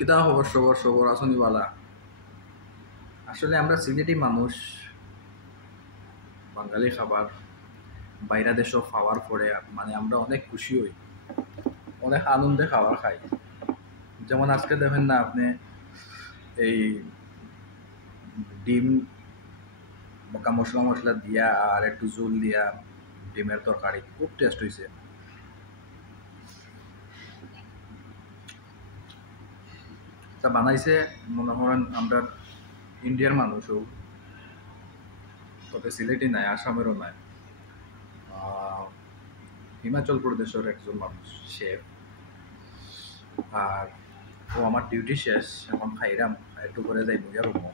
কিতা খবর সবর সবর আসনিওয়ালা। আসলে আমরা সিলেটি মানুষ, বাঙালি খাবার বাইরা দেশও খাওয়ার পরে মানে আমরা অনেক খুশি হই, অনেক আনন্দে খাবার খাই। যেমন আজকে দেখেন না আপনি, এই ডিম বকা মশলা মশলা দিয়া আর একটু জোল দিয়া ডিমের তরকারি খুব টেস্ট হয়েছে। তা বানাইছে মনে করেন আমরা ইন্ডিয়ার মানুষও, তবে সিলেটি নাই, আসামেরও নাই, হিমাচল প্রদেশের একজন মানুষ শেফ। আর ও আমার ডিউটি শেষ, এখন খাইরাম, একটু করে যাই বইয়া রুম।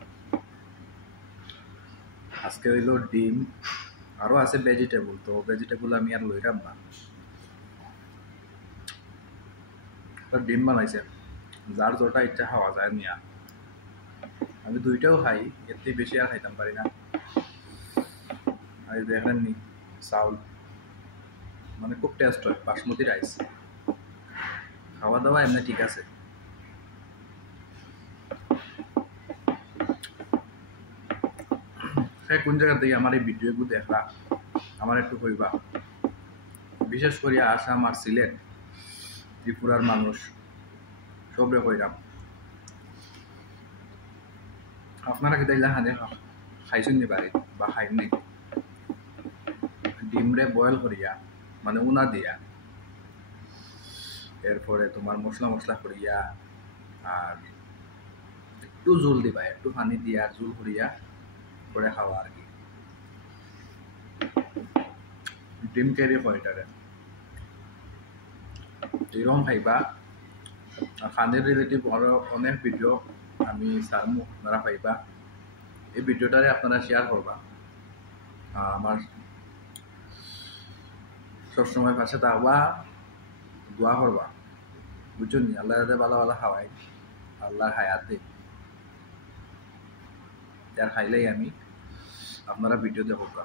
আজকে হইল ডিম, আরও আছে ভেজিটেবল, তো ভেজিটেবল আমি আর লইরাম না। তো ডিম বানাইছে, যার যেটা ইচ্ছা খাওয়া যায় নিয়া। আমি দুইটাও খাই, এর থেকে বেশি আর খাইতাম পারি না। আর দেখেন নি চাউল, মানে খুব টেস্ট হয়, বাসমতি রাইস। খাওয়া দাওয়া এমনি ঠিক আছে। সে কোন জায়গা থেকে আমার এই ভিডিওগুলো দেখলা আমার একটু কইবা। বিশেষ করে আসাম আর সিলেট ত্রিপুরার মানুষ সবরে কইরাম, আপনারা কি তাইলা হানে খাইছেন নি বাড়ি বা খাইনি? ডিমরে বয়েল করিয়া মানে উনা দিয়া, এরপরে তোমার মশলা মশলা করিয়া আর একটু জোল দিবা, একটু পানি দিয়া জোল করিয়া করে খাওয়া আর কি। ডিম ক্যারি কয়টারে এরকম খাইবা। আর খানির রিলেটিভ আরও অনেক ভিডিও আমি সারমু, আপনারা পাইবা। এই ভিডিওটারে আপনারা শেয়ার করবা, আমার সবসময় পাশে থাকবা, দোয়া করবা, বুঝছেন নি? আল্লাহ যাতে ভালো ভালো খাওয়াই, আল্লাহর হায়াত দিন, তার খাইলেই আমি আপনারা ভিডিও দেখবা।